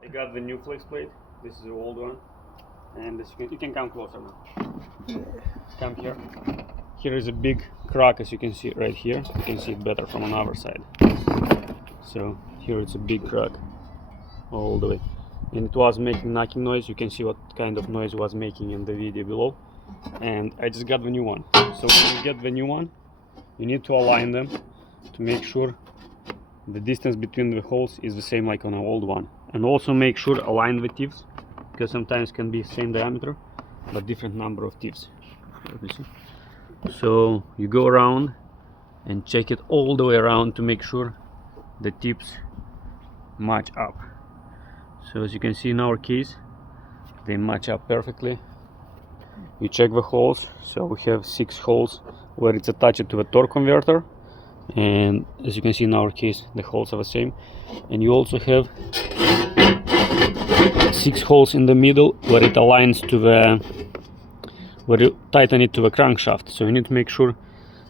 Okay. I got the new flex plate. This is the old one, and as you can come closer now. Come here. Here is a big crack, as you can see right here. You can see it better from another side. So here it's a big crack all the way, and it was making knocking noise. You can see what kind of noise it was making in the video below. And I just got the new one. So when you get the new one, you need to align them to make sure the distance between the holes is the same like on an old one, and also make sure align the tips, because sometimes can be same diameter but different number of tips. So you go around and check it all the way around to make sure the tips match up. So as you can see in our case, they match up perfectly. You check the holes, so we have 6 holes where it's attached to the torque converter, and as you can see in our case the holes are the same. And you also have 6 holes in the middle where it aligns to the, where you tighten it to the crankshaft. So you need to make sure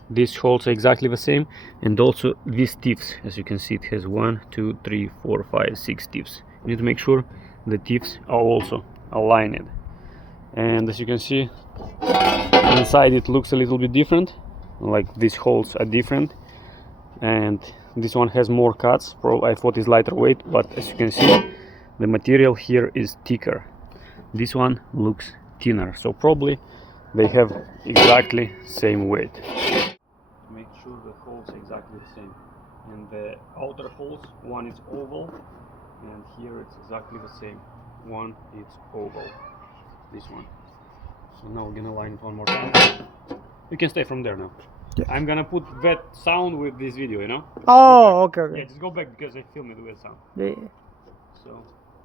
these holes are exactly the same, and also these tips, as you can see it has 1, 2, 3, 4, 5, 6 tips. You need to make sure the tips are also aligned. And as you can see inside it looks a little bit different, like these holes are different, and this one has more cuts. I thought it's lighter weight, but as you can see the material here is thicker. This one looks thinner, so probably they have exactly same weight. Make sure the holes are exactly the same, and the outer holes, one is oval, and here it's exactly the same. One is oval, this one. So now we're gonna line it one more time. You can stay from there now. Yeah. I'm gonna put that sound with this video, you know? Oh, okay, okay. Yeah, just go back because I filmed it with sound. Yeah. So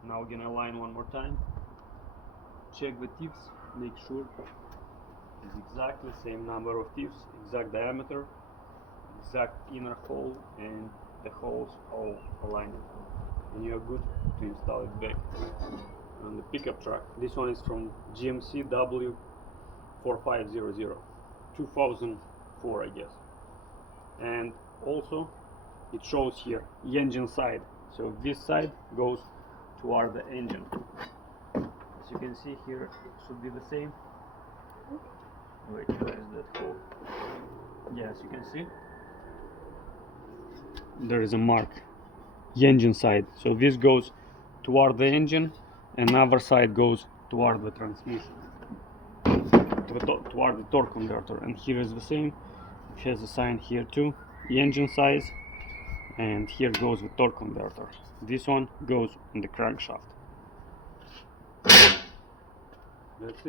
now we're gonna line one more time. Check the tips, make sure it's exactly same number of tips, exact diameter, exact inner hole, and the holes all aligned. And you're good to install it back on the pickup truck. This one is from GMC W4500, 2004 I guess. And also it shows here engine side, so this side goes toward the engine. As you can see here, it should be the same. Wait, where is that hole? Yeah, as you can see there is a mark, engine side. So this goes toward the engine, another side goes toward the transmission, toward the torque converter. And here is the same, it has a sign here too, engine size, and here goes the torque converter. This one goes in the crankshaft. That's it.